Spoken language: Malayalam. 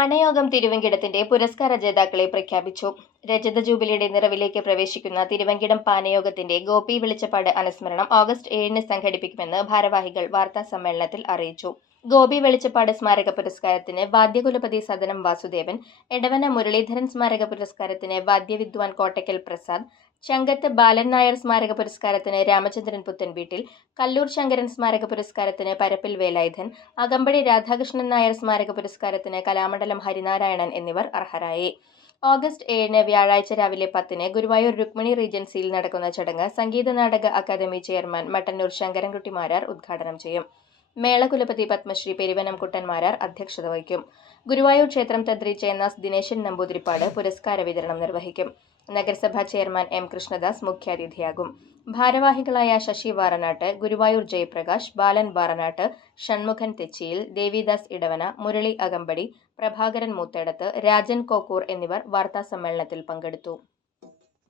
പാനയോഗം തിരുവങ്കിടത്തിന്റെ പുരസ്കാര ജേതാക്കളെ പ്രഖ്യാപിച്ചു. രജത ജൂബിലിയുടെ നിറവിലേക്ക് പ്രവേശിക്കുന്ന തിരുവങ്കിടം പാനയോഗത്തിന്റെ ഗോപി വെളിച്ചപ്പാട് അനുസ്മരണം ഓഗസ്റ്റ് ഏഴിന് സംഘടിപ്പിക്കുമെന്ന് ഭാരവാഹികൾ വാർത്താ സമ്മേളനത്തിൽ അറിയിച്ചു. ഗോപി വെളിച്ചപ്പാട് സ്മാരക പുരസ്കാരത്തിന് വാദ്യകുലപതി സദനം വാസുദേവൻ എടവന മുരളീധരൻ സ്മാരക പുരസ്കാരത്തിന് വാദ്യവിദ്വാൻ കോട്ടയ്ക്കൽ പ്രസാദ് ചങ്കത്ത് ബാലൻ നായർ സ്മാരക പുരസ്കാരത്തിന് രാമചന്ദ്രൻ പുത്തൻവീട്ടിൽ കല്ലൂർ ശങ്കരൻ സ്മാരക പുരസ്കാരത്തിന് പരപ്പിൽ വേലായുധൻ അകമ്പടി രാധാകൃഷ്ണൻ നായർ സ്മാരക പുരസ്കാരത്തിന് കലാമണ്ഡലം ഹരിനാരായണൻ എന്നിവർ അർഹരായി. ഓഗസ്റ്റ് ഏഴിന് വ്യാഴാഴ്ച രാവിലെ പത്തിന് ഗുരുവായൂർ രുക്മിണി റീജൻസിയിൽ നടക്കുന്ന ചടങ്ങ് സംഗീത നാടക അക്കാദമി ചെയർമാൻ മട്ടന്നൂർ ശങ്കരൻകുട്ടി മാരാർ ഉദ്ഘാടനം ചെയ്യും. മേളകുലപതി പത്മശ്രീ പെരുവനം കുട്ടന്മാരാർ അധ്യക്ഷത വഹിക്കും. ഗുരുവായൂർ ക്ഷേത്രം തന്ത്രി ചേന്നാസ് ദിനേശൻ നമ്പൂതിരിപ്പാട് പുരസ്കാര വിതരണം നിർവഹിക്കും. നഗരസഭാ ചെയർമാൻ എം കൃഷ്ണദാസ് മുഖ്യാതിഥിയാകും. ഭാരവാഹികളായ ശശി വാറനാട്ട് ഗുരുവായൂർ ജയപ്രകാശ് ബാലൻ വാറനാട്ട് ഷൺമുഖൻ തെച്ചിയിൽ ദേവിദാസ് ഇടവന മുരളി അകമ്പടി പ്രഭാകരൻ മൂത്തേടത്ത് രാജൻ കോക്കൂർ എന്നിവർ വാർത്താസമ്മേളനത്തിൽ പങ്കെടുത്തു.